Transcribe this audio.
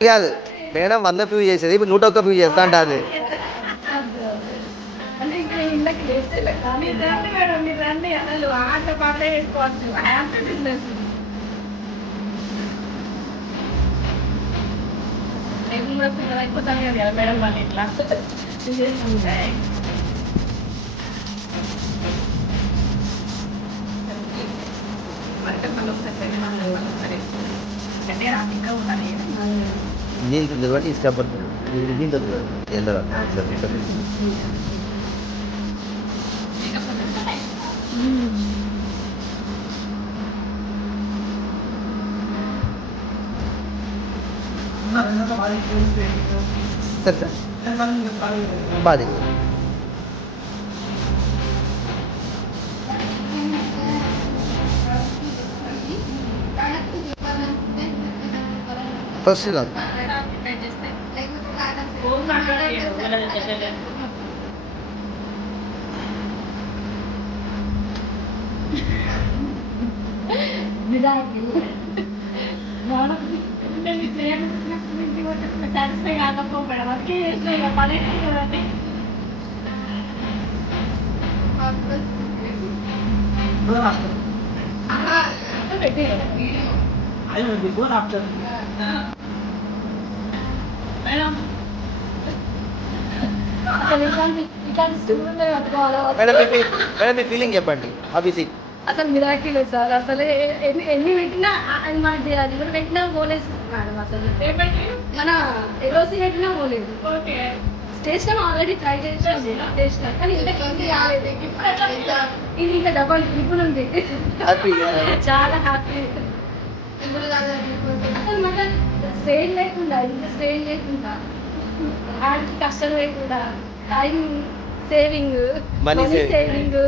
కాదు madam 100 view చేసేది ఇప్పుడు 101 వ్యూ చేస్తా అంటే అది అయిపోతాను కదా మేడం వాళ్ళు ఇట్లా దీంతో బట్టి ఇష్టపడతారు దీంతో ఎందరో సరే బాధ ఫస్ట్ కాదు సాటిస్ఫై కాకపోవడం అందుకే పని కదండి బిఫోర్ ఆఫ్టర్ మేడం అసలు ఇట్లాంటి మేడం మీ ఫీలింగ్ చెప్పండి ఆఫీసీ అసలు మిరాకిల్ సార్ అసలు ఎన్ని పెట్టినా అది మనకి తెలియాలి ఇప్పుడు పెట్టినా పోలేదు మేడం అసలు మన ఎరోసి పెట్టినా పోలేదు టేస్ట్ ఆల్రెడీ ట్రై చేసాను టేస్ట్ కానీ ఇంతకీ ఇది ఇంకా డబల్ ట్రిపుల్ ఉంది చాలా హ్యాపీ అసలు మటన్ స్ట్రెయిన్ లేకుండా ఇంత స్ట్రెయిన్ లేకుండా ఆడికి కష్టం లేకుండా టైం సేవింగ్ మనీ సేవింగ్